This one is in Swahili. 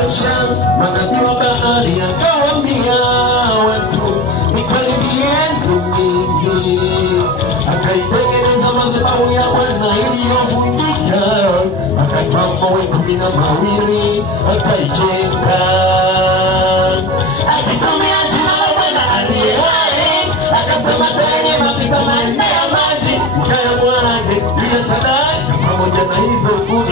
kuwatosha manabii wa bahari, akawaambia watu nikaribieni mimi. Akaitengeneza madhabahu ya Bwana iliyovunjika, akatwaa mawe 12 akaijenga, akitumia jina la Bwana aliye hai. Akasema tayari mapipa 4 ya maji mkayamwage juu ya sadaka pamoja na hizo kuni